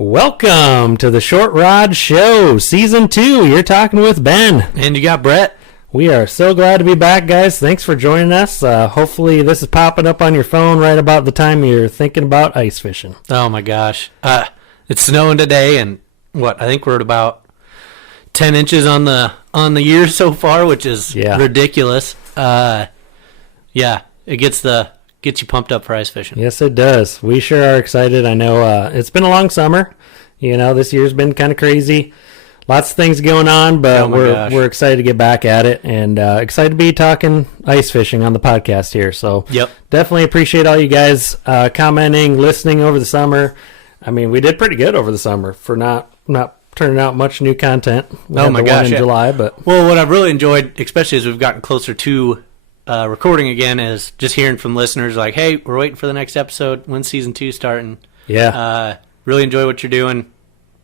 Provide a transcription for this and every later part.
Welcome to the Short Rod Show, Season 2. You're talking with Ben. And you got Brett. We are so glad to be back, guys. Thanks for joining us. Hopefully this is popping up on your phone right about the time you're thinking about ice fishing. Oh, my gosh. It's snowing today, and I think we're at about 10 inches on the year so far, which is ridiculous. It gets you pumped up for ice fishing. Yes, it does. We sure are excited. I know it's been a long summer. This year's been kind of crazy. Lots of things going on, but we're excited to get back at it and excited to be talking ice fishing on the podcast here. So definitely appreciate all you guys commenting, listening over the summer. I mean, we did pretty good over the summer for not turning out much new content. Oh my gosh, in July, but what I've really enjoyed, especially as we've gotten closer to recording again, is just hearing from listeners like, hey, we're waiting for the next episode. When's season 2 starting? Yeah. Really enjoy what you're doing.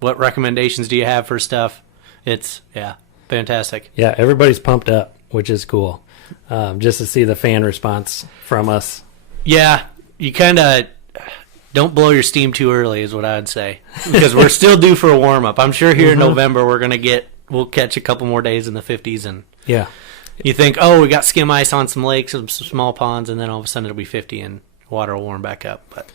What recommendations do you have for stuff? It's, fantastic. Yeah, everybody's pumped up, which is cool. Just to see the fan response from us. Yeah, you kind of don't blow your steam too early is what I'd say. Because we're still due for a warm-up. I'm sure here in November we'll catch a couple more days in the 50s. And you think, we got skim ice on some lakes, some small ponds, and then all of a sudden it'll be 50 and water will warm back up. But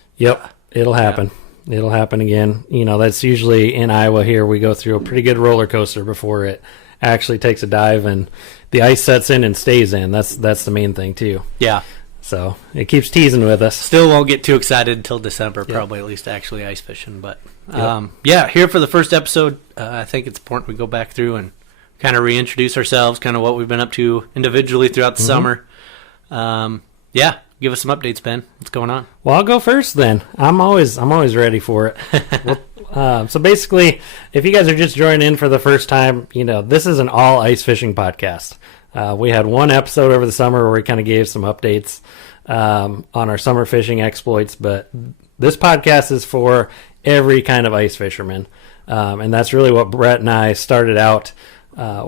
it'll happen. Yeah. It'll happen again. That's usually in Iowa here. We go through a pretty good roller coaster before it actually takes a dive and the ice sets in and stays in. That's the main thing too. Yeah. So it keeps teasing with us. Still won't get too excited until December, probably at least actually ice fishing. But here for the first episode, I think it's important we go back through and kind of reintroduce ourselves, kind of what we've been up to individually throughout the summer. Give us some updates, Ben. What's going on? Well, I'll go first then. I'm always ready for it. So basically, if you guys are just joining in for the first time, this is an all ice fishing podcast. We had one episode over the summer where we kind of gave some updates on our summer fishing exploits, but this podcast is for every kind of ice fisherman. And that's really what Brett and I started out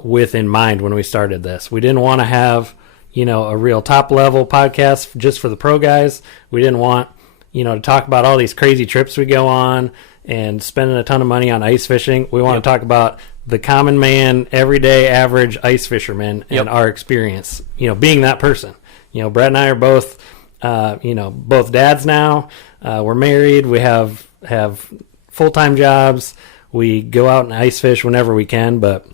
with in mind when we started this. We didn't want to have a real top level podcast just for the pro guys. We didn't want to talk about all these crazy trips we go on and spending a ton of money on ice fishing. We want to talk about the common man, everyday average ice fisherman and our experience, being that person. Brett and I are both both dads now. We're married. We have full-time jobs. We go out and ice fish whenever we can, but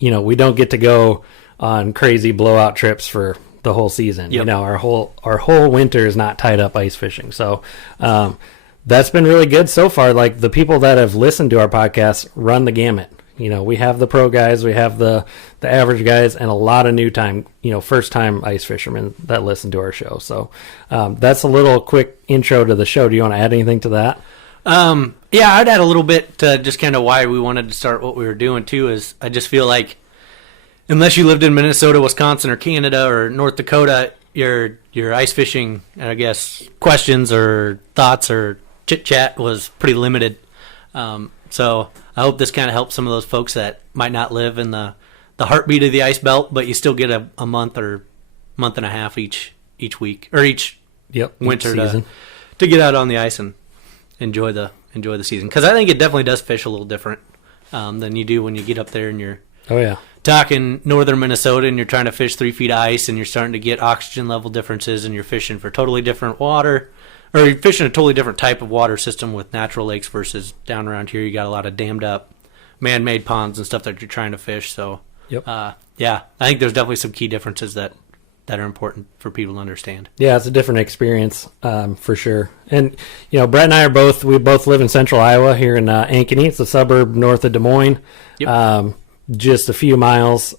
we don't get to go on crazy blowout trips for the whole season. Our whole winter is not tied up ice fishing. So that's been really good so far. Like the people that have listened to our podcast run the gamut. We have the pro guys, we have the average guys, and a lot of new time, first time ice fishermen that listen to our show. So that's a little quick intro to the show. Do you want to add anything to that? I'd add a little bit to just kind of why we wanted to start what we were doing too. Is I just feel like unless you lived in Minnesota, Wisconsin, or Canada, or North Dakota, your ice fishing, I guess, questions or thoughts or chit-chat was pretty limited. So I hope this kind of helps some of those folks that might not live in the heartbeat of the ice belt, but you still get a month or month and a half each week, or each winter season to get out on the ice and enjoy the season. Because I think it definitely does fish a little different than you do when you get up there and you're talking northern Minnesota and you're trying to fish 3 feet of ice and you're starting to get oxygen level differences and you're fishing for totally different water, or you're fishing a totally different type of water system with natural lakes versus down around here you got a lot of dammed up man-made ponds and stuff that you're trying to fish. So I think there's definitely some key differences that are important for people to understand. Yeah, it's a different experience for sure. And Brett and I we both live in central Iowa here in Ankeny. It's a suburb north of Des Moines. Just a few miles.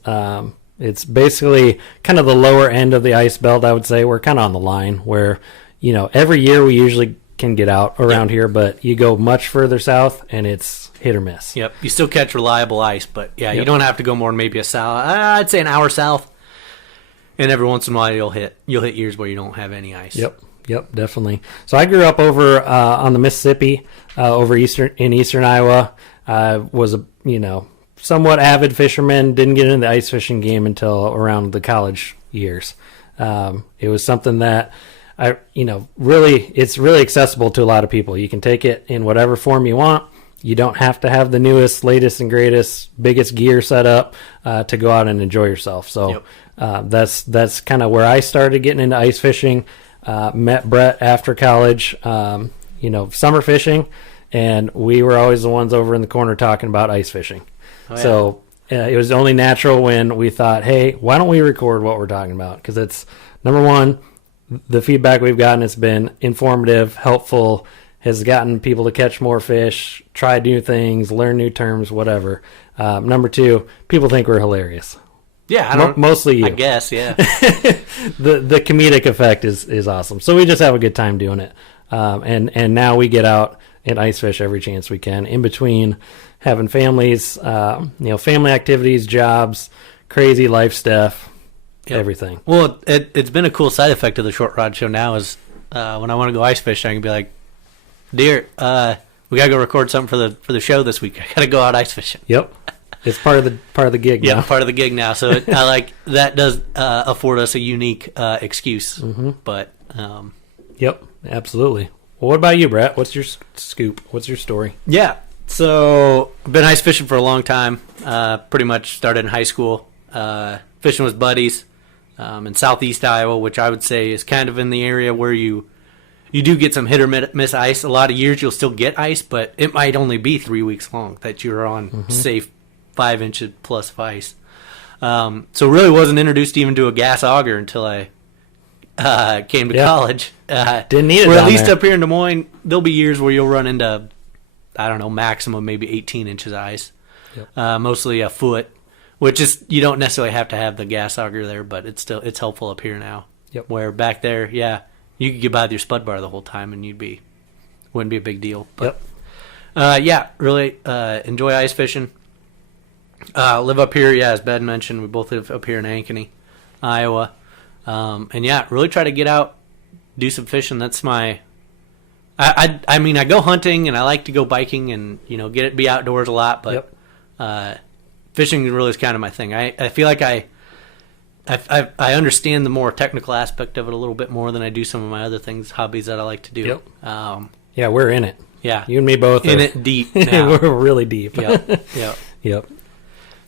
It's basically kind of the lower end of the ice belt, I would say. We're kind of on the line where, every year we usually can get out around here, but you go much further south and it's hit or miss. Yep. You still catch reliable ice, but you don't have to go more than maybe I'd say an hour south. And every once in a while you'll hit years where you don't have any ice. Yep, definitely. So I grew up over on the Mississippi, over in eastern Iowa. Was a somewhat avid fisherman. Didn't get into the ice fishing game until around the college years. It was something that it's really accessible to a lot of people. You can take it in whatever form you want. You don't have to have the newest, latest, and greatest, biggest gear set up to go out and enjoy yourself. So that's kind of where I started getting into ice fishing. Met Brett after college, summer fishing, and we were always the ones over in the corner talking about ice fishing. Oh, yeah. So it was only natural when we thought, hey, why don't we record what we're talking about? Because it's, number one, the feedback we've gotten, it's been informative, helpful, has gotten people to catch more fish, try new things, learn new terms, whatever. Number two, people think we're hilarious. Yeah, mostly you. I guess, yeah. the comedic effect is awesome. So we just have a good time doing it. And now we get out and ice fish every chance we can, in between having families, family activities, jobs, crazy life stuff, everything. Well, it's been a cool side effect of the Short Rod Show now is when I want to go ice fishing, I can be like, dear, we gotta go record something for the show this week. I gotta go out ice fishing. Yep, it's part of the gig now. Yeah, part of the gig now. So I like that does afford us a unique excuse. Mm-hmm. But yep, absolutely. Well, what about you, Brett? What's your scoop? What's your story? Yeah, so I've been ice fishing for a long time. Pretty much started in high school. Fishing with buddies in southeast Iowa, which I would say is kind of in the area where you do get some hit or miss ice. A lot of years you'll still get ice, but it might only be 3 weeks long that you're on safe 5 inches plus of ice. So really wasn't introduced even to a gas auger until I came to college. Didn't need it or down at least there. Up here in Des Moines, there'll be years where you'll run into, I don't know, maximum maybe 18 inches of ice. Yep. Mostly a foot, which is, you don't necessarily have to have the gas auger there, but it's helpful up here now. Yep. Where back there, you could get by with your spud bar the whole time, and wouldn't be a big deal. But, really enjoy ice fishing. Live up here, as Ben mentioned. We both live up here in Ankeny, Iowa. Really try to get out, do some fishing. That's my. I go hunting and I like to go biking and be outdoors a lot, but fishing really is kind of my thing. I feel like I understand the more technical aspect of it a little bit more than I do some of my other hobbies that I like to do. Yep. We're in it. Yeah, you and me both in it deep. Now. We're really deep. Yep.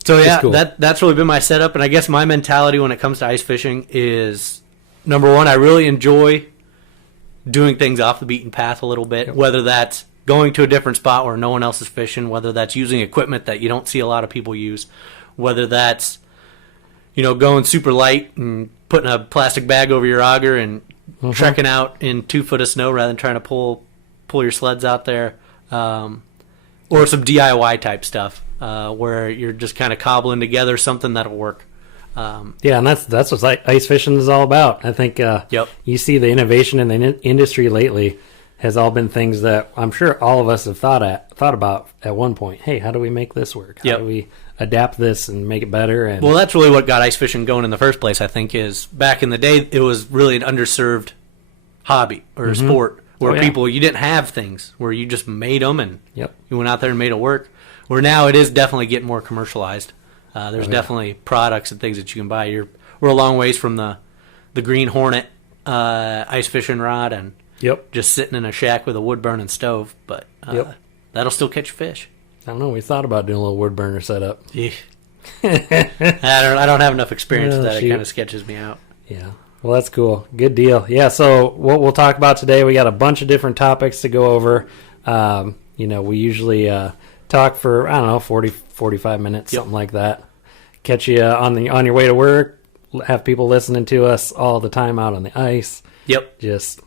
So cool. That's really been my setup, and I guess my mentality when it comes to ice fishing is, number one, I really enjoy doing things off the beaten path a little bit, whether that's going to a different spot where no one else is fishing, whether that's using equipment that you don't see a lot of people use, whether that's going super light and putting a plastic bag over your auger and trekking out in 2 foot of snow rather than trying to pull your sleds out there, or some DIY type stuff where you're just kind of cobbling together something that'll work. And that's what ice fishing is all about. I think you see the innovation in the industry lately has all been things that I'm sure all of us have thought about at one point. Hey, how do we make this work? How do we adapt this and make it better? And well, that's really what got ice fishing going in the first place, I think, is back in the day it was really an underserved hobby or sport where people, you didn't have things where you just made them and you went out there and made it work. Where now it is definitely getting more commercialized. There's definitely products and things that you can buy. We're a long ways from the Green Hornet ice fishing rod and just sitting in a shack with a wood burning stove, but that'll still catch fish. I don't know. We thought about doing a little wood burner setup. I don't have enough experience with that. It kind of sketches me out. Yeah. Well, that's cool. Good deal. Yeah. So what we'll talk about today, we got a bunch of different topics to go over. We usually talk for 40, 45 minutes, something like that. Catch you on your way to work. Have people listening to us all the time out on the ice. Yep. Just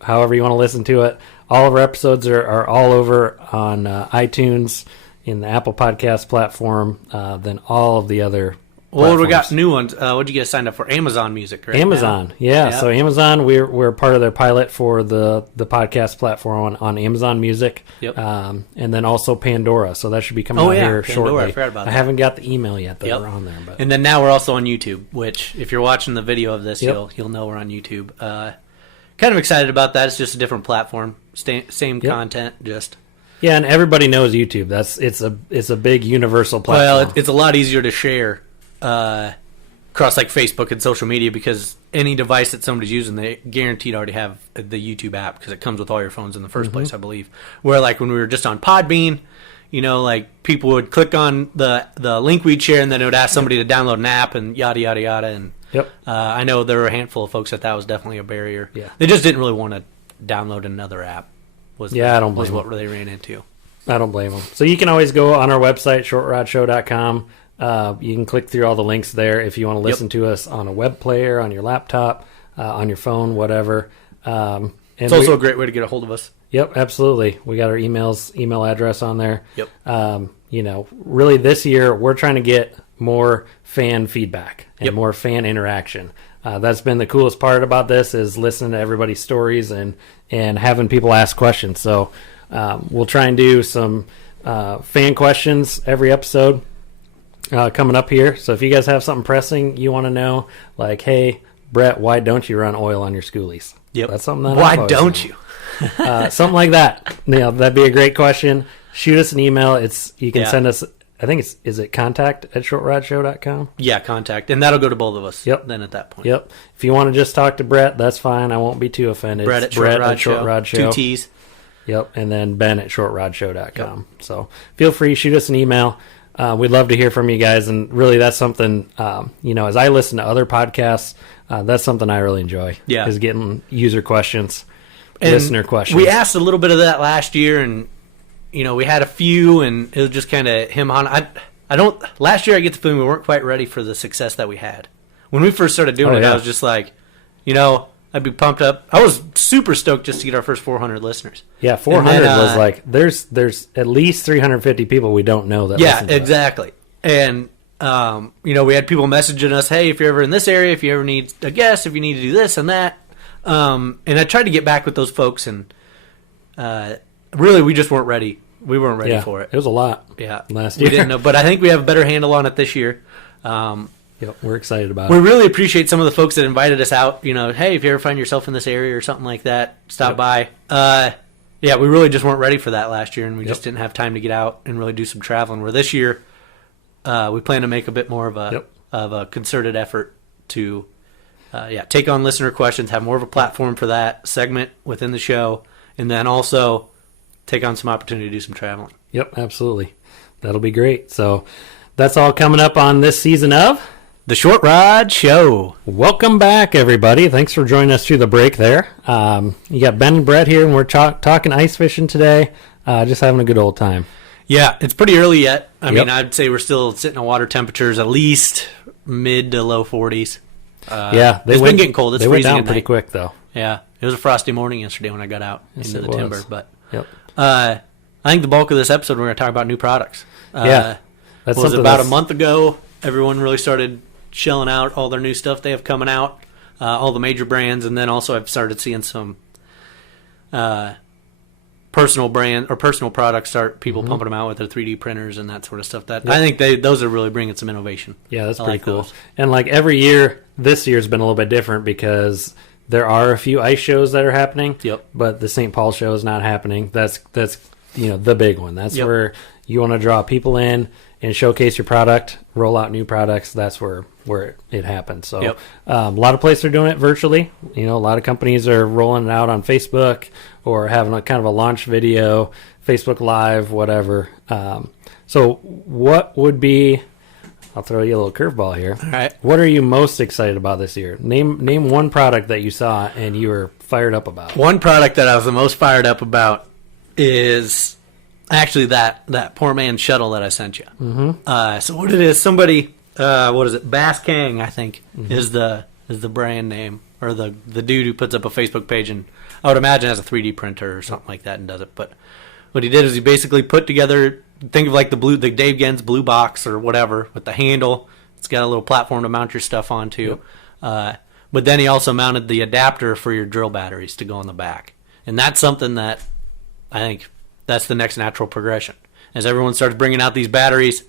however you want to listen to it. All of our episodes are all over on iTunes, in the Apple Podcast platform, then all of the other Well, we got new ones. What'd you get signed up for? Amazon Music, right? Amazon, yeah. So Amazon, we're part of their pilot for the podcast platform on Amazon Music. Yep. And then also Pandora. So that should be coming out here Pandora, shortly. I forgot about that. I haven't got the email yet that we're on there. But. And then now we're also on YouTube, which if you're watching the video of this, you'll know we're on YouTube. Kind of excited about that. It's just a different platform. Same content, just... Yeah, and everybody knows YouTube. It's a big universal platform. Well, it's a lot easier to share across like Facebook and social media, because any device that somebody's using, they guaranteed already have the YouTube app because it comes with all your phones in the first place, I believe. Where like when we were just on Podbean, like people would click on the link we'd share and then it would ask somebody to download an app and yada, yada, yada. And I know there were a handful of folks that was definitely a barrier. Yeah. They just didn't really want to download another app was what they ran into. I don't blame them. So you can always go on our website, shortrodshow.com. You can click through all the links there if you want to listen to us on a web player, on your laptop, on your phone, whatever. And it's also a great way to get a hold of us. Yep, absolutely. We got our email address on there. Yep. Really this year we're trying to get more fan feedback and more fan interaction. That's been the coolest part about this is listening to everybody's stories and having people ask questions. So we'll try and do some fan questions every episode coming up here. So if you guys have something pressing you want to know, like, hey, Brett, why don't you run oil on your schoolies? Yep. That's something that why don't you? Something like that. That'd be a great question. Shoot us an email. You can send us, I think is it contact@shortrodshow.com? Yeah, contact. And that'll go to both of us. Yep. Then at that point. Yep. If you want to just talk to Brett, that's fine. I won't be too offended. Brett at Short Rod Show. 2 T's. Yep. And then Ben at shortrodshow.com. Yep. So feel free, shoot us an email. We'd love to hear from you guys. And really that's something, as I listen to other podcasts, that's something I really enjoy. Yeah. Is getting user questions, listener questions. We asked a little bit of that last year, and we had a few, and it was just kind of him on. Last year I get the feeling we weren't quite ready for the success that we had. When we first started doing it, I was just like, I'd be pumped up. I was super stoked just to get our first 400 listeners. Yeah, 400 was like, there's at least 350 people we don't know that listen to exactly. Us. And, we had people messaging us, hey, if you're ever in this area, if you ever need a guest, if you need to do this and that. And I tried to get back with those folks, and really we just weren't ready. We weren't ready for it. It was a lot last year. We didn't know, but I think we have a better handle on it this year. Yep, we're excited about it. We really appreciate some of the folks that invited us out. Hey, if you ever find yourself in this area or something like that, stop by. We really just weren't ready for that last year, and we just didn't have time to get out and really do some traveling. Where this year, we plan to make a bit more of a concerted effort to, take on listener questions, have more of a platform for that segment within the show, and then also take on some opportunity to do some traveling. Yep, absolutely. That'll be great. So that's all coming up on this season of The Short Rod Show. Welcome back, everybody. Thanks for joining us through the break there. You got Ben and Brett here, and we're talking ice fishing today. Just having a good old time. Yeah, it's pretty early yet. I mean, I'd say we're still sitting at water temperatures at least mid to low 40s. It's been getting cold. It's they freezing went down at pretty night. quick, though. Yeah, it was a frosty morning yesterday when I got out into the timber. But yep. I think the bulk of this episode we're going to talk about new products. That's about a month ago. Everyone really started shelling out all their new stuff they have coming out, all the major brands, and then also I've started seeing some personal brand or personal products start people pumping them out with their 3D printers and that sort of stuff. That I think those are really bringing some innovation. Yeah, that's pretty cool. Those. And like every year, this year's been a little bit different because there are a few ice shows that are happening. Yep. But the St. Paul show is not happening. That's the big one. That's where you want to draw people in and showcase your product, roll out new products. That's where it happens. So a lot of places are doing it virtually. A lot of companies are rolling it out on Facebook or having a kind of a launch video, Facebook Live, whatever. So what would be, I'll throw you a little curveball here. All right. What are you most excited about this year? Name one product that you saw and you were fired up about. One product that I was the most fired up about is actually that poor man's shuttle that I sent you. Mm-hmm. So what it is, somebody, what is it? Bass Kang, I think, is the brand name, or the dude who puts up a Facebook page, and I would imagine has a 3D printer or something like that and does it. But what he did is he basically put together, think of like the Dave Gens blue box or whatever with the handle. It's got a little platform to mount your stuff onto. Yep. But then he also mounted the adapter for your drill batteries to go on the back. And that's something that I think that's the next natural progression. As everyone starts bringing out these batteries,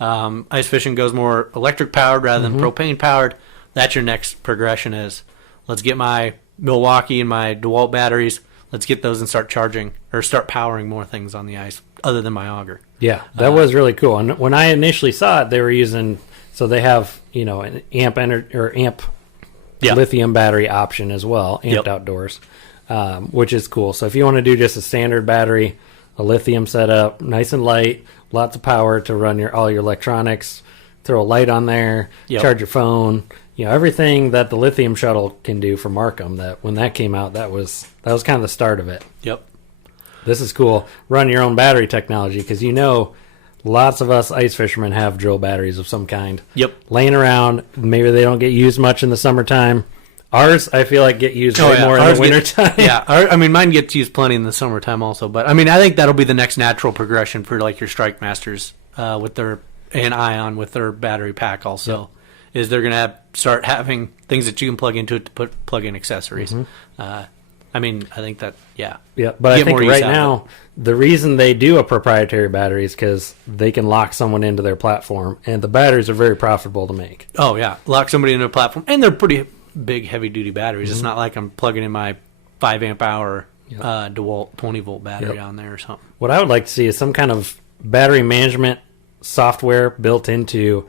ice fishing goes more electric powered rather than propane powered. That's your next progression is, let's get my Milwaukee and my DeWalt batteries, let's get those and start charging or start powering more things on the ice other than my auger. Yeah, that was really cool. And when I initially saw it, they were using So they have, an amp lithium battery option as well, amped outdoors, which is cool. So if you want to do just a standard battery, a lithium setup, nice and light, lots of power to run all your electronics, throw a light on there, charge your phone, everything that the lithium shuttle can do for Markham. That when that came out, that was kind of the start of it. Yep. This is cool. Run your own battery technology because lots of us ice fishermen have drill batteries of some kind. Yep. Laying around. Maybe they don't get used much in the summertime. Ours, I feel like, get used way more in the wintertime. Mine gets used plenty in the summertime also. But, I think that'll be the next natural progression for, like, your Strike Masters and Ion with their battery pack also. Yep. Is they're going to start having things that you can plug into it to plug in accessories. Mm-hmm. I think that, Yeah, but I think right now, the reason they do a proprietary battery is because they can lock someone into their platform, and the batteries are very profitable to make. Oh, yeah. Lock somebody into a platform, and they're pretty big, heavy-duty batteries. Mm-hmm. It's not like I'm plugging in my 5 amp hour DeWalt 20-volt battery on there or something. What I would like to see is some kind of battery management software built into,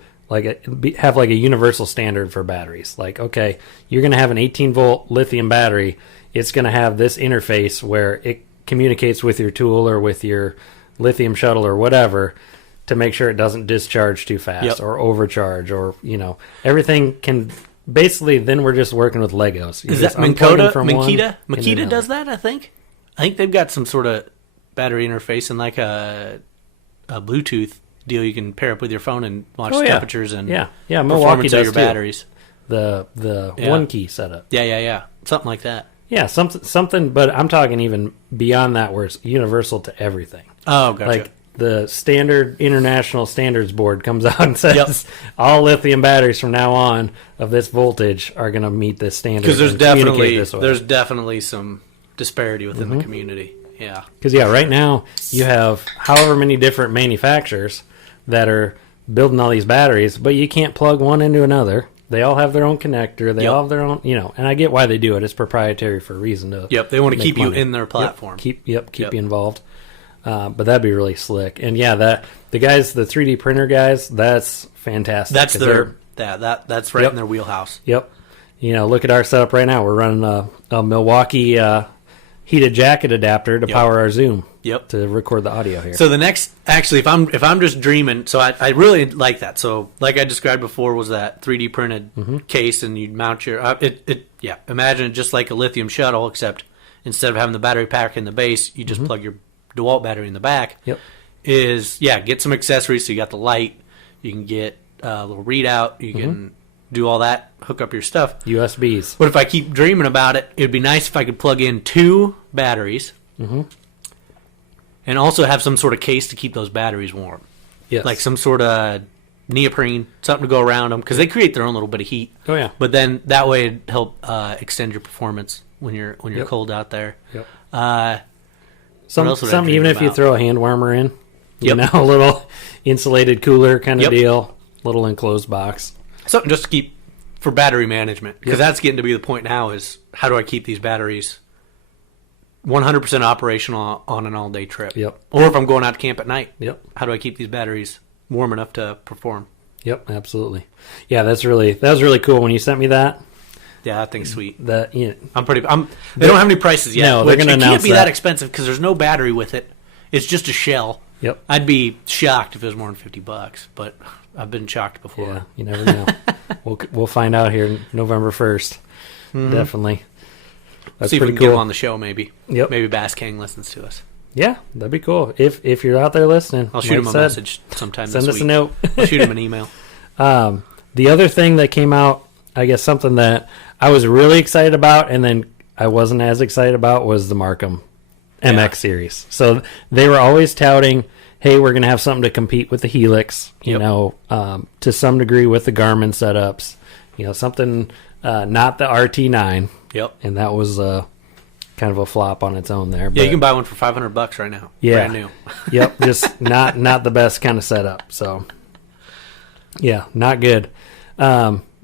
have a universal standard for batteries. Like, okay, you're going to have an 18-volt lithium battery. It's going to have this interface where it communicates with your tool or with your lithium shuttle or whatever to make sure it doesn't discharge too fast or overcharge or, everything can... Basically, then we're just working with Legos. Is that Makita? Makita does that, I think. I think they've got some sort of battery interface and like a Bluetooth deal you can pair up with your phone and watch temperatures and Milwaukee performance of your batteries. The one key setup. Yeah. Something like that. Yeah, something, but I'm talking even beyond that where it's universal to everything. Oh, gotcha. Like the standard International Standards Board comes out and says all lithium batteries from now on of this voltage are going to meet this standard. Because there's definitely some disparity within the community. Yeah. Because right now you have however many different manufacturers that are building all these batteries, but you can't plug one into another. They all have their own connector. They all have their own, and I get why they do it. It's proprietary for a reason to. Yep, they want to keep money. You in their platform. Keep you involved. But that'd be really slick. And the guys, the 3D printer guys, that's fantastic. That's that's right in their wheelhouse. Yep. Look at our setup right now. We're running a Milwaukee heated jacket adapter to power our Zoom. Yep. To record the audio here. So the next, actually, if I'm just dreaming, so I really like that. So like I described before, was that 3D printed case, and you'd mount your imagine it just like a lithium shuttle, except instead of having the battery pack in the base, you just plug your DeWalt battery in the back. Yep. Get some accessories. So you got the light, you can get a little readout, you can do all that, hook up your stuff. USBs. But if I keep dreaming about it, it'd be nice if I could plug in 2 batteries. And also have some sort of case to keep those batteries warm. Yes. Like some sort of neoprene, something to go around them, because they create their own little bit of heat. Oh, yeah. But then that way it'd help extend your performance when you're cold out there. Yep. Some even if you throw a hand warmer in, a little insulated cooler kind of deal, little enclosed box. Something just to keep for battery management, because that's getting to be the point now is how do I keep these batteries 100% operational on an all-day trip? Yep. Or if I'm going out to camp at night, how do I keep these batteries warm enough to perform? Yep, absolutely. Yeah, that was really cool when you sent me that. Yeah, that thing's sweet. They don't have any prices yet. No, they're going to announce it can't be that expensive because there's no battery with it. It's just a shell. Yep. I'd be shocked if it was more than $50, but I've been shocked before. Yeah, you never know. We'll find out here November 1st. Definitely. That's see if we can cool. get him on the show, maybe. Yep. Maybe Bass King listens to us. Yeah, that'd be cool. If you're out there listening, I'll shoot him a message sometime this week. Send us a note. I'll shoot him an email. The other thing that came out, I guess something that I was really excited about and then I wasn't as excited about was the Markham MX series. So they were always touting, hey, we're going to have something to compete with the Helix, to some degree with the Garmin setups, something not the RT9. Yep. And that was kind of a flop on its own there. Yeah, but, you can buy one for $500 right now. Yeah. Brand new. Yep, just not the best kind of setup. So, yeah, not good.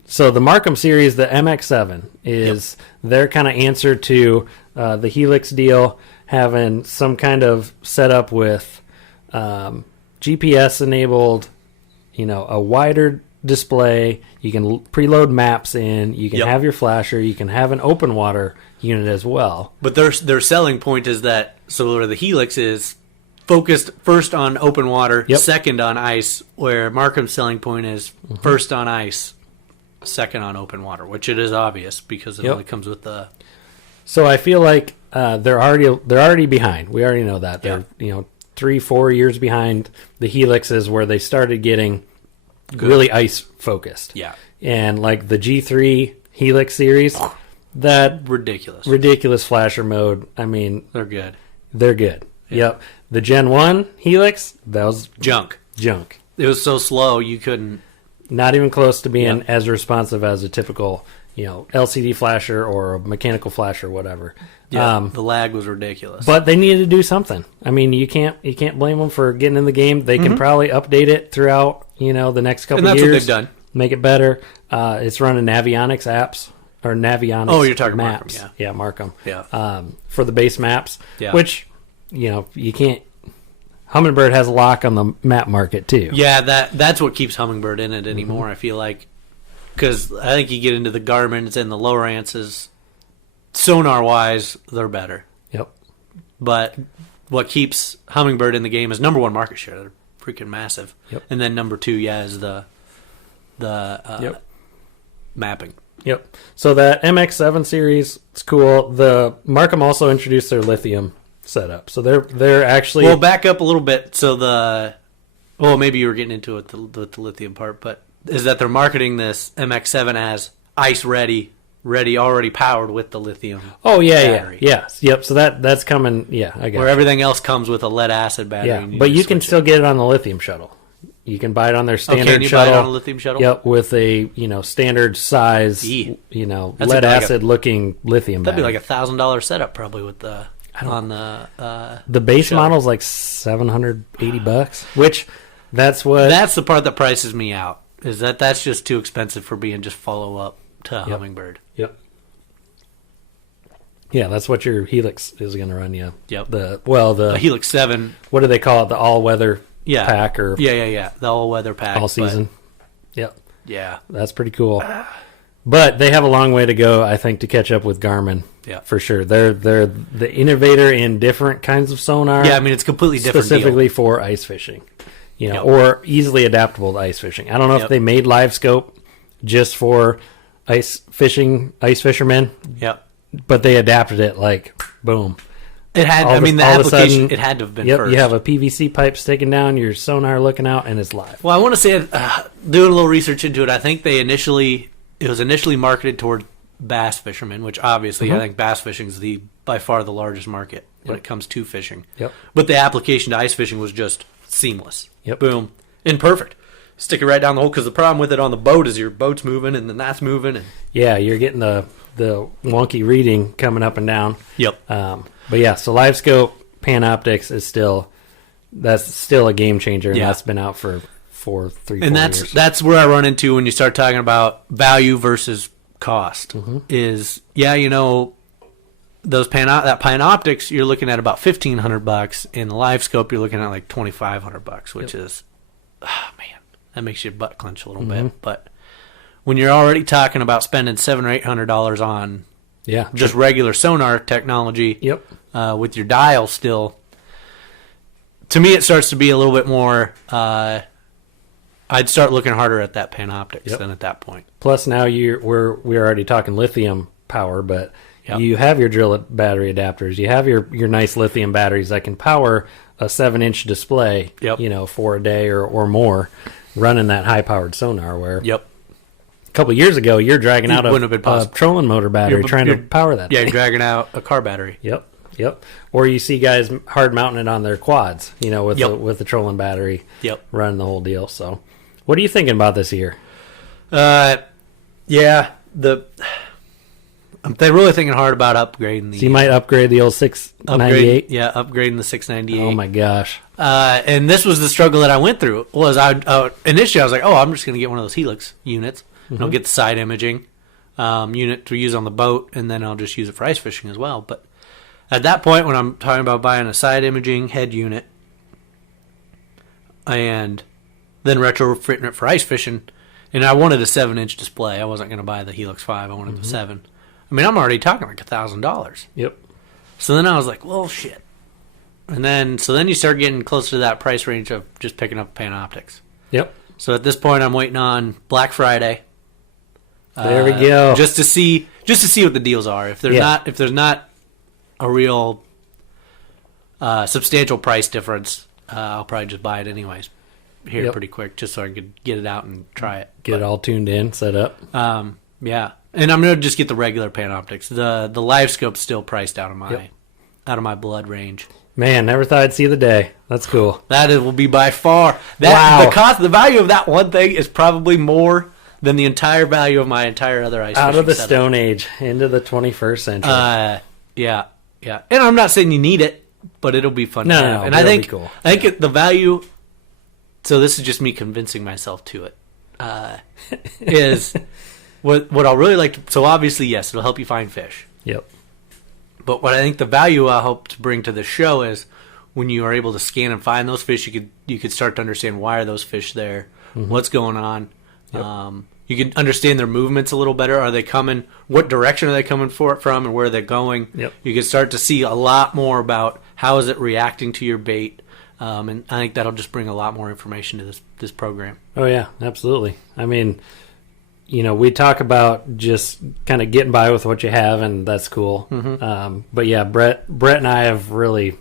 So the Markham series, the MX-7, is their kind of answer to the Helix deal, having some kind of setup with GPS-enabled, a wider display. You can preload maps in. You can Yep. have your flasher. You can have an open water unit as well. But their selling point is that, so where the Helix is focused first on open water, Yep. second on ice, where Markham's selling point is first on ice, second on open water, which it is obvious because it Yep. only comes with the... So I feel like they're already behind. We already know that. They're 3-4 years behind the Helixes, where they started getting really ice focused. Yeah. And like the G3 Helix series, that ridiculous flasher mode. I mean, they're good. They're good. Yeah. Yep. The Gen 1 Helix, that was Junk. It was so slow you couldn't... Not even close to being as responsive as a typical, LCD flasher or a mechanical flasher, whatever. Yeah, the lag was ridiculous. But they needed to do something. I mean, you can't blame them for getting in the game. They can probably update it throughout, the next couple and that's years. what they've done. Make it better. It's running Navionics apps or Navionics. Oh, you're talking maps. Markham, yeah, Markham. Yeah. For the base maps, Yeah. which you can't. Humminbird has a lock on the map market too. Yeah, that's what keeps Humminbird in it anymore. I feel like, because I think you get into the Garmins and the Lowrances, sonar wise, they're better. Yep. But what keeps Humminbird in the game is number one market share. They're freaking massive. Yep. And then number two, is the mapping. Yep. So that MX7 series, it's cool. The Markham also introduced their lithium setup. So they're actually... Well, back up a little bit. So maybe you were getting into it with the lithium part, but is that they're marketing this MX7 as ice ready, already powered with the lithium. Oh yeah, battery. Yep. So that's coming. Yeah, I got where everything else comes with a lead acid battery. Yeah, but you can still get it on the lithium shuttle. You can buy it on their standard can you shuttle. buy it on a lithium shuttle? Yep, with a standard size, lead acid looking lithium That'd battery. be like $1,000 setup probably with the the base shuttle. model's like $780, which that's the part that prices me out. Is that's just too expensive for being just follow up to Humminbird. Yep. Yeah, that's what your Helix is going to run you. Yep. The Helix 7. What do they call it? The all weather pack or the all weather pack, all season. Yep. Yeah, that's pretty cool. But they have a long way to go, I think, to catch up with Garmin. Yeah, for sure. They're the innovator in different kinds of sonar. Yeah, I mean it's completely different. Specifically for ice fishing, or easily adaptable to ice fishing. I don't know if they made live scope just for ice fishermen. Yep. But they adapted it like boom. It had. The application. It had to have been. Yep. First. You have a PVC pipe sticking down, your sonar looking out, and it's live. Well, I want to say, doing a little research into it, I think it was initially marketed toward bass fishermen, which obviously I think bass fishing is by far the largest market when it comes to fishing. Yep. But the application to ice fishing was just seamless. Yep. Boom. And perfect. Stick it right down the hole, because the problem with it on the boat is your boat's moving and then that's moving. And yeah, you're getting the wonky reading coming up and down. Yep. But yeah, so live scope Panoptics is still a game changer, and that's been out for 4 years. That's where I run into when you start talking about value versus cost. Is those that Panoptics, you're looking at about $1,500. In the live scope, you're looking at like $2,500, which is, man, that makes your butt clench a little bit. But when you're already talking about spending $700 or $800 on just regular sonar technology, with your dial still, to me it starts to be a little bit more. I'd start looking harder at that Panoptics than at that point. Plus, now we're already talking lithium power, but you have your drill battery adapters. You have your nice lithium batteries that can power a 7-inch display. For a day or more, running that high powered sonar. Where a couple of years ago, you're dragging out a trolling motor battery trying to power that. Yeah, you're dragging out a car battery. Yep. Or you see guys hard mounting it on their quads, with the trolling battery. Running the whole deal. So, what are you thinking about this year? They're really thinking hard about upgrading the. So you might upgrade the old 698. Upgrading the 698. Oh my gosh! And this was the struggle that I went through. Initially I was like, I'm just going to get one of those Helix units. And I'll get the side imaging unit to use on the boat, and then I'll just use it for ice fishing as well. But at that point, when I'm talking about buying a side imaging head unit and then retrofitting it for ice fishing, And I wanted a 7-inch display. I wasn't going to buy the Helix 5. I wanted the 7. I mean, I'm already talking like $1,000. Yep. So then I was like, well, shit. And then you start getting closer to that price range of just picking up Panoptics. Yep. So at this point, I'm waiting on Black Friday. There we go. Just to see what the deals are. If there's not a real substantial price difference, I'll probably just buy it anyways here pretty quick, just so I could get it out and try it. Get it all tuned in, set up. Yeah, and I'm gonna just get the regular Panoptics. The Live Scope's still priced out of my blood range. Man, never thought I'd see the day. That's cool. Will be by far the value of that one thing is probably more than the entire value of my entire other ice out fishing of the setup. Stone Age into the 21st century. Yeah. And I'm not saying you need it, but it'll be fun to have. And I think cool. the value. So this is just me convincing myself to it. Is what I'll really like. So obviously, yes, it'll help you find fish. Yep. But what I think the value I hope to bring to the show is when you are able to scan and find those fish, you could start to understand why are those fish there, what's going on. Yep. You can understand their movements a little better. Are they coming? What direction are they coming from, and where are they going? Yep. You can start to see a lot more about how is it reacting to your bait, and I think that'll just bring a lot more information to this program. Oh yeah, absolutely. I mean, we talk about just kind of getting by with what you have, and that's cool. But yeah, Brett and I have really,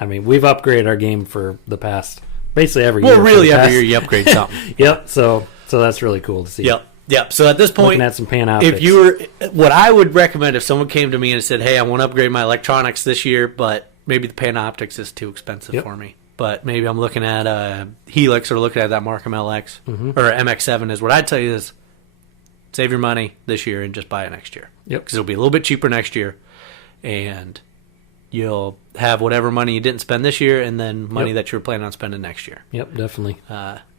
we've upgraded our game for the past basically every year. Well, really every year you upgrade something. Yep. So that's really cool to see. Yep. So at this point, looking at some Panoptics. What I would recommend if someone came to me and said, "Hey, I want to upgrade my electronics this year, but maybe the Panoptics is too expensive for me. But maybe I'm looking at a Helix or looking at that Markham LX or MX7." Is what I'd tell you is save your money this year and just buy it next year. Yep. Because it'll be a little bit cheaper next year, and you'll have whatever money you didn't spend this year, and then money that you were planning on spending next year. Yep, definitely.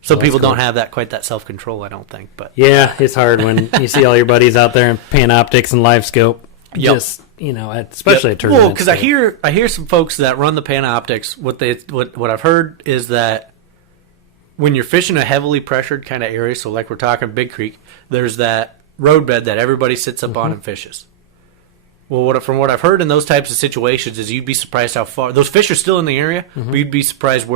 Some people don't have quite that self-control, I don't think. But yeah, it's hard when you see all your buddies out there in Panoptics and Live Scope. Yep. Just especially at tournaments. Well, because I hear some folks that run the Panoptics. What I've heard is that when you're fishing a heavily pressured kind of area, so like we're talking Big Creek, there's that roadbed that everybody sits up on and fishes. Well, from what I've heard in those types of situations is you'd be surprised how far those fish are still in the area, but you'd be surprised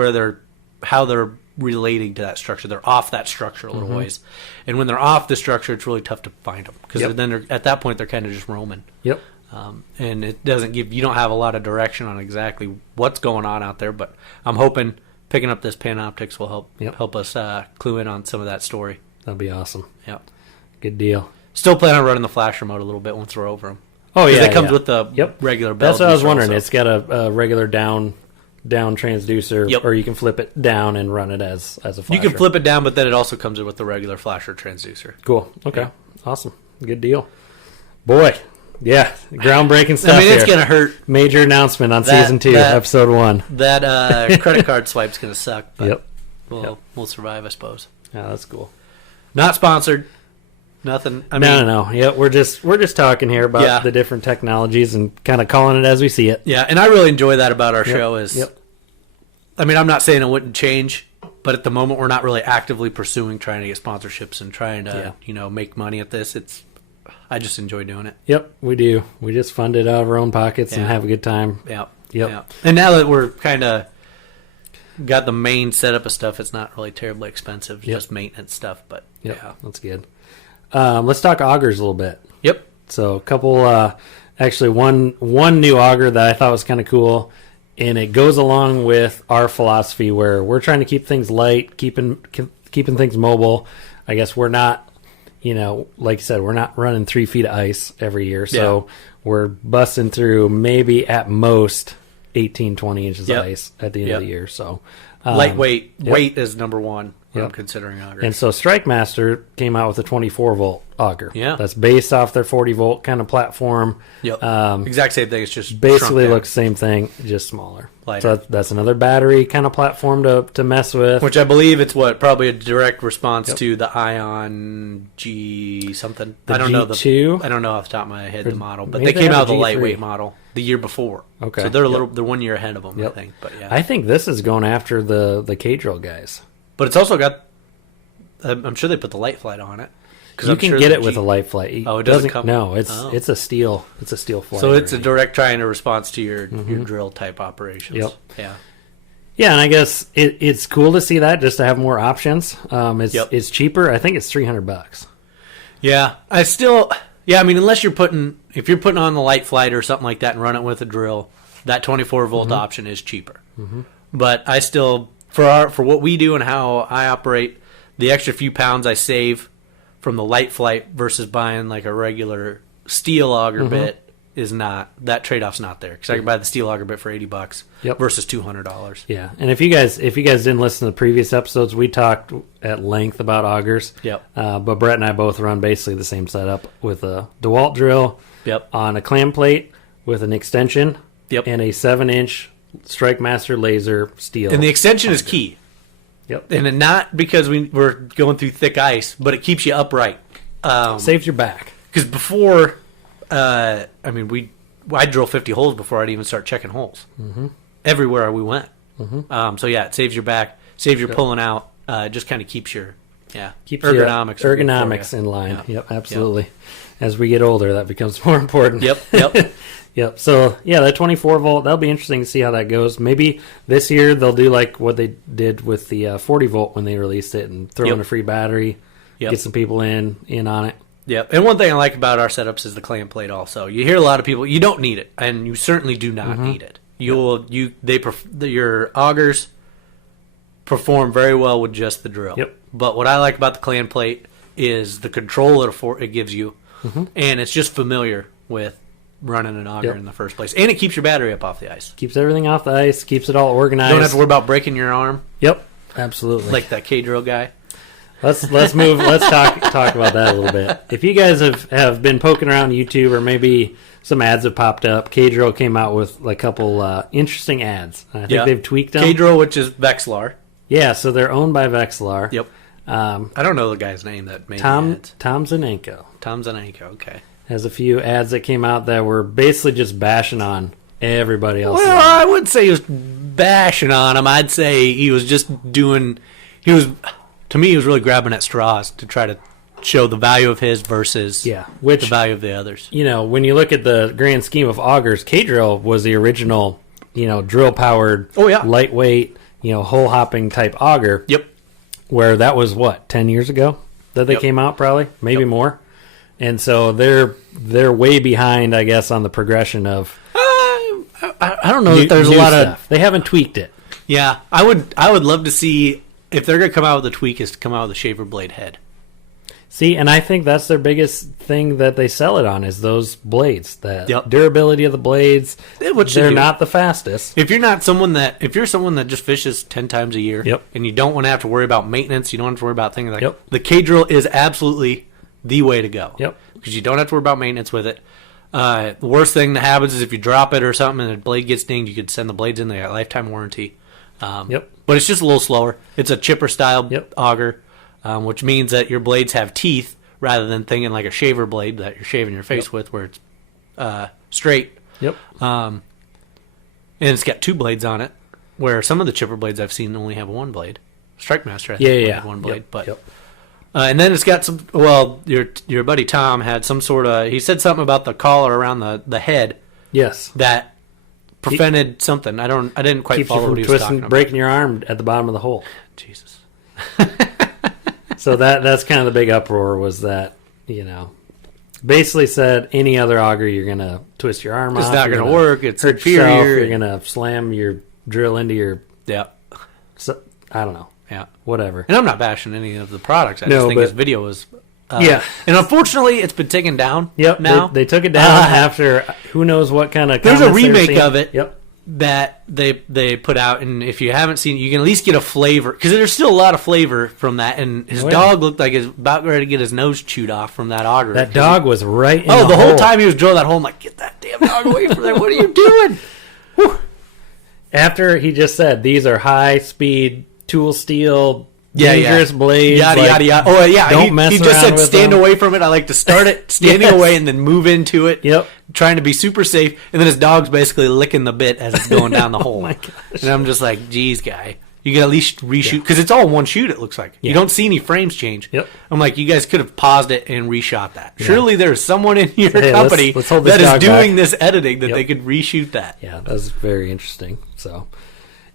how they're relating to that structure. They're off that structure a little ways, and when they're off the structure, it's really tough to find them because then at that point they're kind of just roaming. Yep. And it doesn't you don't have a lot of direction on exactly what's going on out there. But I'm hoping picking up this Panoptics will help us clue in on some of that story. That'd be awesome. Yep. Good deal. Still plan on running the flasher mode a little bit once we're over them. Oh yeah, it comes with the regular bell. That's what I was wondering. It's got a regular down transducer, or you can flip it down and run it as a flasher. You can flip it down, but then it also comes with the regular flasher transducer. Cool. Okay. Awesome. Good deal. Boy, yeah, groundbreaking stuff. It's gonna hurt. Major announcement on season 2, episode 1. That credit card swipe's gonna suck. But we'll survive, I suppose. Yeah, that's cool. Not sponsored. Nothing. No. Yeah, we're just talking here about the different technologies and kind of calling it as we see it. Yeah, and I really enjoy that about our show. I'm not saying it wouldn't change, but at the moment we're not really actively pursuing trying to get sponsorships and trying to make money at this. I just enjoy doing it. Yep, we do. We just fund it out of our own pockets and have a good time. Yep. And now that we're kind of got the main setup of stuff, it's not really terribly expensive, just maintenance stuff. But that's good. Let's talk augers a little bit. Yep. So a couple, actually one new auger that I thought was kind of cool, and it goes along with our philosophy where we're trying to keep things light, keeping things mobile. I guess we're not, like you said, we're not running 3 feet of ice every year, so we're busting through maybe at most 18, 20 inches of ice at the end of the year. So lightweight, weight is number one. I'm considering augers. And so Strike Master came out with a 24-volt auger. Yeah. That's based off their 40-volt kind of platform. Yep. Exact same thing. It's just basically looks the same thing, just smaller. Lighter. So that's another battery kind of platform to mess with. Which I believe it's probably a direct response to the Ion G something. I don't know G2? I don't know off the top of my head the model, but they came out with the lightweight model the year before. Okay. So they're they're 1 year ahead of them, I think. But I think this is going after the K-Drill guys. But it's also got I'm sure they put the light flight on it. You can get it with a light flight. Oh, it doesn't come. No, it's a steel. It's a steel flight. So it's a direct trying to response to your drill type operations. Yep. Yeah. Yeah, and I guess it's cool to see that just to have more options. It's cheaper. I think it's $300. Yeah, I mean, unless if you're putting on the light flight or something like that and run it with a drill, that 24 volt option is cheaper. But I still, for what we do and how I operate, the extra few pounds I save from the light flight versus buying like a regular steel auger bit is not, that trade-off's not there, because I can buy the steel auger bit for $80 versus $200. Yeah, and if you guys didn't listen to the previous episodes, we talked at length about augers. But Brett and I both run basically the same setup with a DeWalt drill on a clam plate with an extension and a 7-inch Strike Master laser steel. And the extension is key. And not because we're going through thick ice, but it keeps you upright. Saves your back. Because before, I drill 50 holes before I'd even start checking holes. Everywhere we went. So yeah, it saves your back, saves your pulling out. Just kind of keeps your ergonomics in line. Yep, absolutely. As we get older, that becomes more important. Yep. So, yeah, that 24 volt, that'll be interesting to see how that goes. Maybe this year they'll do like what they did with the 40 volt when they released it and throw in a free battery, get some people in on it. Yep. And one thing I like about our setups is the clam plate also. You hear a lot of people, you don't need it, and you certainly do not need it. Your augers perform very well with just the drill. But what I like about the clam plate is the control it gives you, and it's just familiar with running an auger in the first place, and it keeps your battery up off the ice. Keeps everything off the ice. Keeps it all organized. Don't have to worry about breaking your arm. Absolutely. Like that K-drill guy. Let's move. Let's talk about that a little bit. If you guys have been poking around YouTube, or maybe some ads have popped up, K-drill came out with a couple interesting ads. I think they've tweaked them. K-drill, which is Vexilar. Yeah, so they're owned by Vexilar. I don't know the guy's name that made Tom the ads. Tom Zanenko. Okay. Has a few ads that came out that were basically just bashing on everybody else. Well, I wouldn't say he was bashing on him. I'd say he was just doing. He was really grabbing at straws to try to show the value of his versus the value of the others. You know, when you look at the grand scheme of augers, K-drill was the original, drill powered, lightweight, hole hopping type auger. Where that was 10 years ago that they came out, probably, maybe more. And so they're way behind, I guess, on the progression of. I don't know that there's a lot stuff. They haven't tweaked it. Yeah, I would love to see if they're going to come out with a tweak is to come out with a shaver blade head. See, and I think that's their biggest thing that they sell it on is those blades. That durability of the blades. They're not the fastest. If you're someone that just fishes 10 times a year, and you don't want to have to worry about maintenance, you don't have to worry about things like the K-drill is absolutely the way to go. Because you don't have to worry about maintenance with it. The worst thing that happens is if you drop it or something and the blade gets dinged, you could send the blades in. They got lifetime warranty. But it's just a little slower. It's a chipper style auger, which means that your blades have teeth rather than thinking like a shaver blade that you're shaving your face with, where it's straight. And it's got 2 blades on it, where some of the chipper blades I've seen only have 1 blade. Strike Master, I think, only have 1 blade, but. And then it's got some. Well, your buddy Tom had some sort of. He said something about the collar around the head. Yes. That prevented something. I didn't quite follow what he was talking about. Breaking your arm at the bottom of the hole. Jesus. So that's kind of the big uproar was that basically said any other auger you're gonna twist your arm off. It's not gonna work. It's hurt yourself. You're gonna slam your drill into your. So I don't know. Whatever. And I'm not bashing any of the products. I just think his video was... And unfortunately, it's been taken down now. They took it down after who knows what kind of... There's a remake of it that they put out, and if you haven't seen it, you can at least get a flavor, because there's still a lot of flavor from that, and his dog looked like he was about ready to get his nose chewed off from that auger. That dog was right in the whole time he was drilling that hole, I'm like, get that damn dog away from there. What are you doing? Whew. After he just said, these are high-speed... tool steel, dangerous blades. Yada, yada, yada. Oh, yeah. He just said stand away from it. I like to start it standing away and then move into it. Trying to be super safe. And then his dog's basically licking the bit as it's going down the hole. Oh, my gosh. And I'm just like, geez, guy. You can at least reshoot because it's all one shoot. It looks like you don't see any frames change. Yep. I'm like, you guys could have paused it and reshot that. Yeah. Surely there's someone in your company let's that is doing this editing that they could reshoot that. Yeah, that was very interesting. So,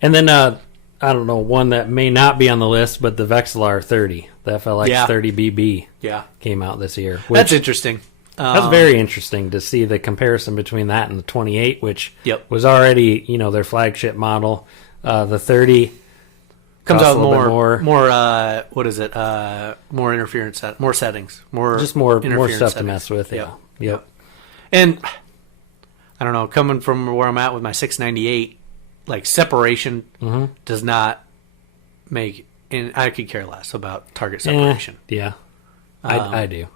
and then I don't know, one that may not be on the list, but the Vexilar 30, the FLX 30BB, came out this year. That's interesting. That's very interesting to see the comparison between that and the 28, which was already their flagship model. The 30 comes out with more what is it? More interference, more settings, more stuff to mess with. Yeah. Yep. And I don't know, coming from where I'm at with my 698, like separation does not make, and I could care less about target separation. I do.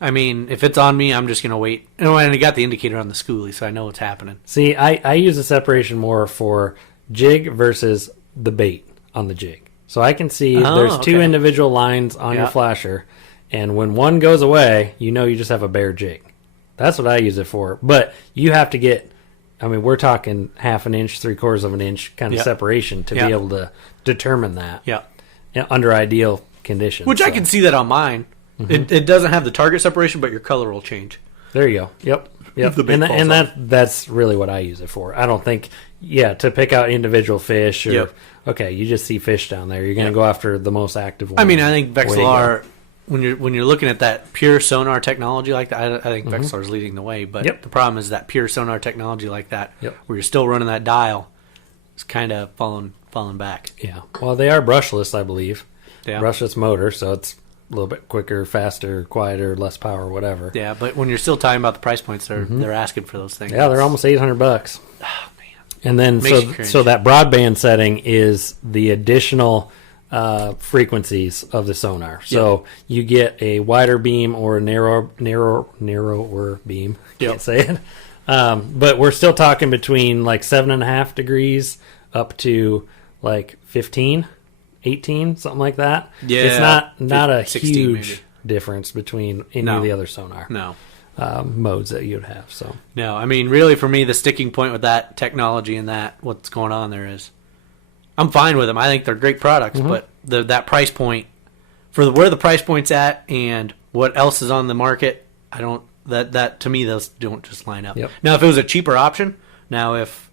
I mean, if it's on me, I'm just going to wait. And I got the indicator on the schoolie, so I know what's happening. See, I use the separation more for jig versus the bait on the jig. So I can see there's two individual lines on your flasher, and when one goes away, you just have a bare jig. That's what I use it for. But you have to get, we're talking half an inch, 3/4 of an inch kind of separation to be able to determine that under ideal conditions. Which I can see that on mine. It doesn't have the target separation, but your color will change. There you go. Yep. That's really what I use it for. I don't think, to pick out individual fish or, you just see fish down there. You're going to go after the most active one. I think Vexilar, when you're looking at that pure sonar technology like that, I think Vexilar's leading the way. But the problem is that pure sonar technology like that, where you're still running that dial, is kind of falling back. Yeah. Well, they are brushless, I believe. Yeah. Brushless motor, so it's a little bit quicker, faster, quieter, less power, whatever. Yeah, but when you're still talking about the price points, they're asking for those things. Yeah, they're almost $800. Oh man! And then so that broadband setting is the additional frequencies of the sonar. So you get a wider beam or a narrower beam. Can't say it. But we're still talking between like 7.5 degrees up to like 15. 18, something like that. Yeah, it's not a 16, huge maybe. Difference between any of the other sonar modes that you'd have. So no, really for me, the sticking point with that technology and that what's going on there is, I'm fine with them. I think they're great products, but that price point for where the price point's at and what else is on the market, I don't. That to me, those don't just line up. Yep. Now, if it was a cheaper option, if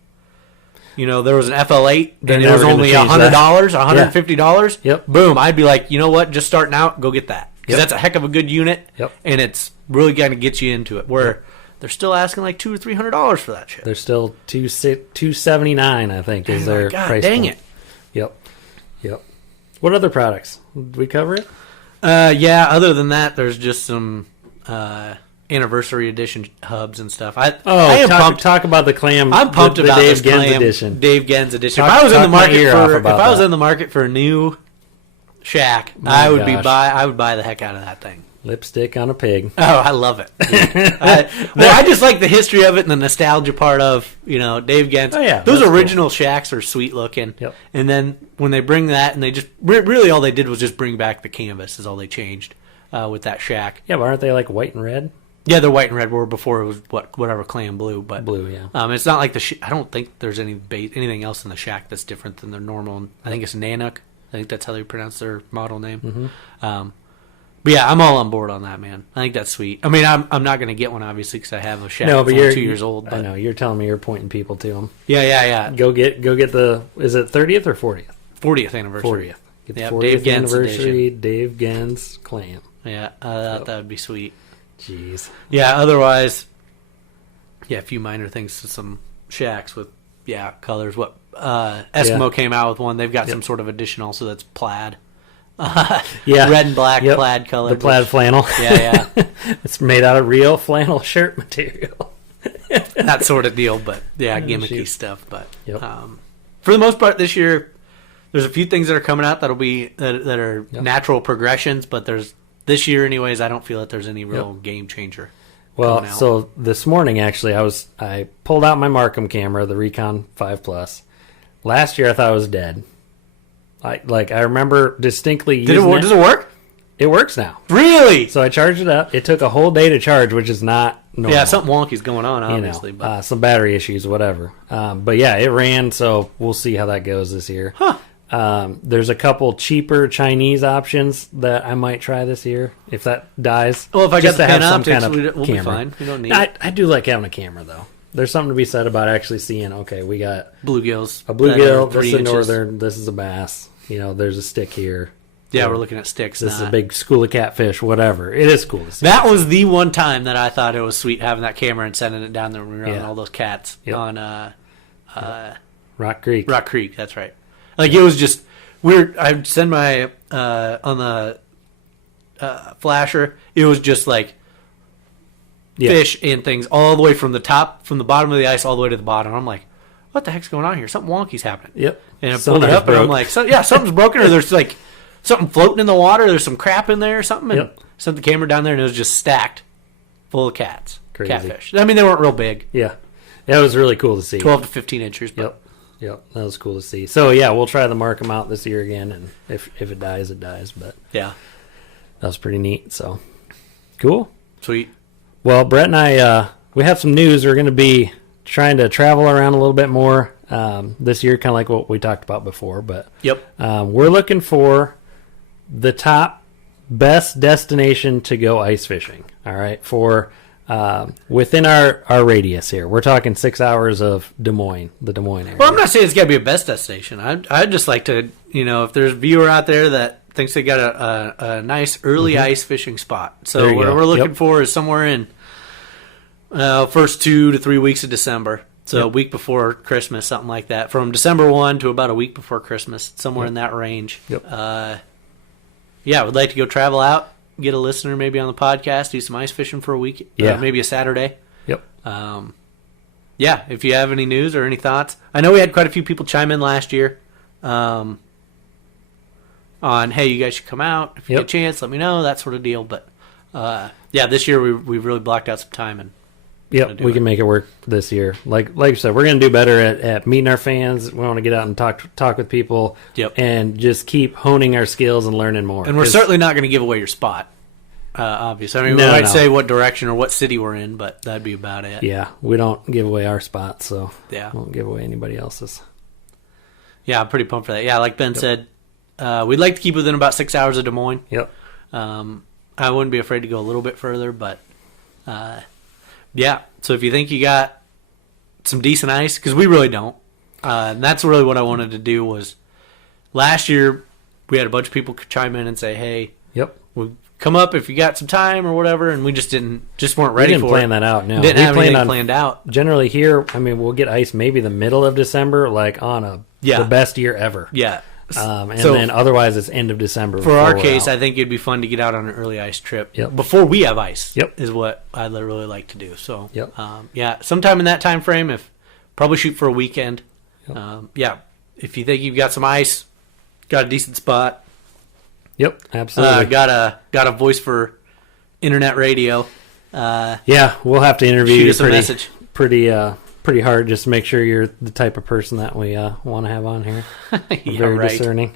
there was an FL8 and it was only $100, $150. Yep. Boom. I'd be like, you know what? Just starting out, go get that. Because that's a heck of a good unit. Yep. And it's really going to get you into it. Where they're still asking like $200 or $300 for that shit. They're still $279, I think, is their price dang point. Yep. What other products? Did we cover it? Other than that, there's just some anniversary edition hubs and stuff. I am pumped. Talk about the clam. I'm pumped about Dave this Gens edition. Dave Gens edition. If I was in the market for a new shack, I would buy the heck out of that thing. Lipstick on a pig. Oh, I love it. I just like the history of it and the nostalgia part of Dave Gens. Oh, yeah, those original shacks are sweet looking. Yep. And then when they bring that and they just really all they did was just bring back the canvas is all they changed with that shack. Yeah, but aren't they like white and red? Yeah, they're white and red. Where before it was whatever clam blue, but blue. Yeah. It's not like I don't think there's anything else in the shack that's different than their normal. I think it's Nanook. I think that's how they pronounce their model name. Mm-hmm. But yeah, I'm all on board on that, man. I think that's sweet. I'm not going to get one obviously because I have a shack that's only 2 years old. But. I know you're telling me you're pointing people to them. Yeah. Go get the. Is it 30th or 40th? 40th anniversary. 40th. Get the 40th Dave Gens anniversary. Edition. Dave Gens clam. Yeah, that would be sweet. Jeez. Yeah, otherwise, a few minor things to some shacks with, colors. What Eskimo came out with one. They've got some sort of edition also that's plaid. Red and black plaid color. The plaid flannel. Yeah. It's made out of real flannel shirt material. That sort of deal, but gimmicky stuff. But for the most part this year, there's a few things that are coming out that'll be that are natural progressions, but this year, anyways, I don't feel that there's any real game changer. Well, so this morning, actually, I pulled out my Markham camera, the Recon 5 Plus. Last year, I thought it was dead. I remember distinctly using it. Does it work? It works now. Really? So I charged it up. It took a whole day to charge, which is not normal. Yeah, something wonky's going on, obviously. But some battery issues, whatever. But yeah, it ran, so we'll see how that goes this year. There's a couple cheaper Chinese options that I might try this year if that dies. Well, if I just got the to have Panoptics, we'll be fine. We don't need it. I do like having a camera, though. There's something to be said about actually seeing, okay, we got bluegills. A bluegill, this is a northern, this is a bass. There's a stick here. Yeah, we're looking at sticks. This is a big school of catfish, whatever. It is cool to see. That was the one time that I thought it was sweet having that camera and sending it down there when we were on all those cats on Rock Creek. Rock Creek, that's right. Like, it was just weird. I'd send my on the flasher. It was just like fish and things all the way from the bottom of the ice all the way to the bottom. I'm like, what the heck's going on here? Something wonky's happening. Yep. And I pulled it up and I'm like, something's broken, or there's like something floating in the water. There's some crap in there or something. And sent the camera down there and it was just stacked full of catfish. I mean, they weren't real big. Yeah. It was really cool to see. 12 to 15 inches. But. Yep. That was cool to see. So, yeah, we'll try to mark them out this year again, and if it dies, it dies. But yeah, that was pretty neat. So, cool. Sweet. Well, Brett and I, we have some news. We're going to be trying to travel around a little bit more this year, kind of like what we talked about before. But we're looking for the top best destination to go ice fishing. All right, for within our radius here. We're talking 6 hours of the Des Moines area. Well, I'm not saying it's got to be a best destination. I'd just like to, if there's a viewer out there that thinks they got a nice early ice fishing spot. So what we're looking for is somewhere in first 2 to 3 weeks of December. So a week before Christmas, something like that. From December 1 to about a week before Christmas, somewhere in that range. Would like to go travel out, get a listener maybe on the podcast, do some ice fishing for a week, maybe a Saturday. If you have any news or any thoughts. I know we had quite a few people chime in last year on, hey, you guys should come out. If you get a chance, let me know, that sort of deal. But, this year we've really blocked out some time. And we can make it work this year. Like you said, we're going to do better at meeting our fans. We want to get out and talk with people and just keep honing our skills and learning more. And we're certainly not going to give away your spot, obviously. I mean, we might say what direction or what city we're in, but that'd be about it. Yeah, we don't give away our spot, so we won't give away anybody else's. Yeah, I'm pretty pumped for that. Yeah, like Ben said, we'd like to keep within about 6 hours of Des Moines. I wouldn't be afraid to go a little bit further, but... so if you think you got some decent ice, because we really don't, and that's really what I wanted to do was, last year we had a bunch of people chime in and say, hey, we'll come up if you got some time or whatever, and we just weren't ready for it. We didn't plan that out, no. Didn't have anything planned out. Generally here, I mean, we'll get ice maybe the middle of December, like on the best year ever. Yeah. Then otherwise it's end of December. For our case, I think it'd be fun to get out on an early ice trip before we have ice. Is what I'd really like to do. So sometime in that time frame, probably shoot for a weekend. If you think you've got some ice, got a decent spot. Absolutely. Got a voice for internet radio. We'll have to interview you. Shoot us a message. Pretty hard just to make sure you're the type of person that we want to have on here. Very discerning.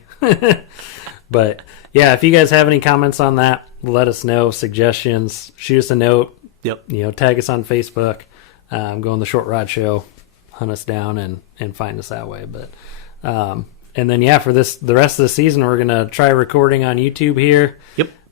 But if you guys have any comments on that, let us know. Suggestions, shoot us a note. Tag us on Facebook. Go on the Short Rod Show, hunt us down and find us that way. But and then for the rest of the season, we're gonna try recording on YouTube here.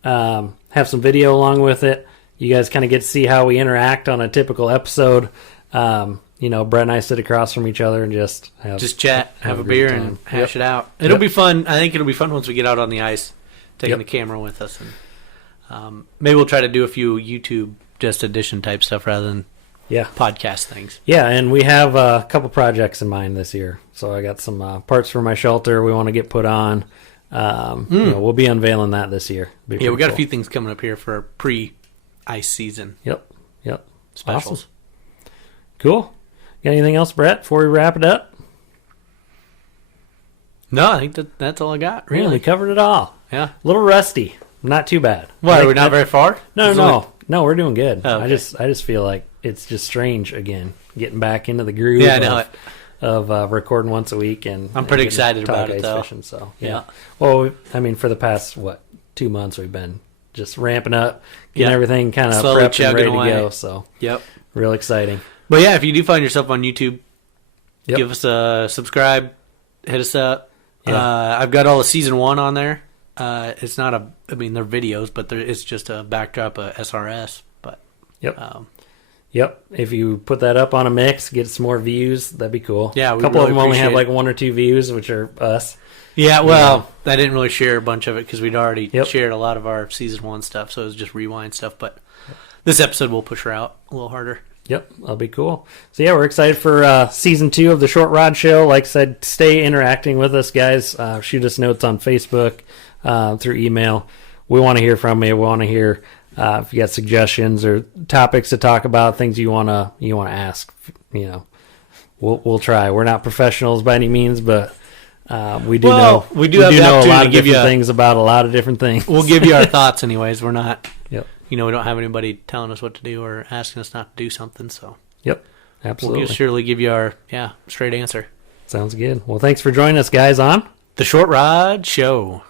Have some video along with it. You guys kind of get to see how we interact on a typical episode. Brett and I sit across from each other and just chat, have a beer, and hash it out. It'll be fun. I think it'll be fun once we get out on the ice, taking the camera with us, and maybe we'll try to do a few YouTube just edition type stuff rather than podcast things. And we have a couple projects in mind this year. So I got some parts for my shelter we want to get put on. We'll be unveiling that this year. We got a few things coming up here for our pre-ice season. Specials. Awesome. Cool. Got anything else, Brett, before we wrap it up? No, I think that's all I got. Really, we covered it all. Yeah, a little rusty, not too bad. What? Are we not very far? No, we're doing good. Oh, okay. I just feel like it's just strange again, getting back into the groove. Yeah, I know of recording once a week, and I'm pretty excited about it though. Fishing, so well, I mean, for the past 2 months we've been just ramping up, getting everything kind of prepped and ready to go. So, real exciting. But yeah, if you do find yourself on YouTube, give us a subscribe, hit us up. I've got all of season 1 on there. It's not they're videos, but it's just a backdrop of SRS. But if you put that up on a mix, get some more views, that'd be cool. Yeah, a couple of them only have like 1 or 2 views, which are us. Yeah, well, I didn't really share a bunch of it because we'd already shared a lot of our season 1 stuff, so it was just rewind stuff. But this episode will push her out a little harder. Yep, that'll be cool. So yeah, we're excited for season 2 of the Short Rod Show. Like I said, stay interacting with us, guys. Shoot us notes on Facebook, through email. We want to hear from you. We want to hear if you got suggestions or topics to talk about, things you wanna ask. We'll try. We're not professionals by any means, but we do know a lot of different things about a lot of different things. We'll give you our thoughts anyways. We're not. Yep. We don't have anybody telling us what to do or asking us not to do something. So. Yep. Absolutely. We'll surely give you our straight answer. Sounds good. Well, thanks for joining us, guys, on the Short Rod Show.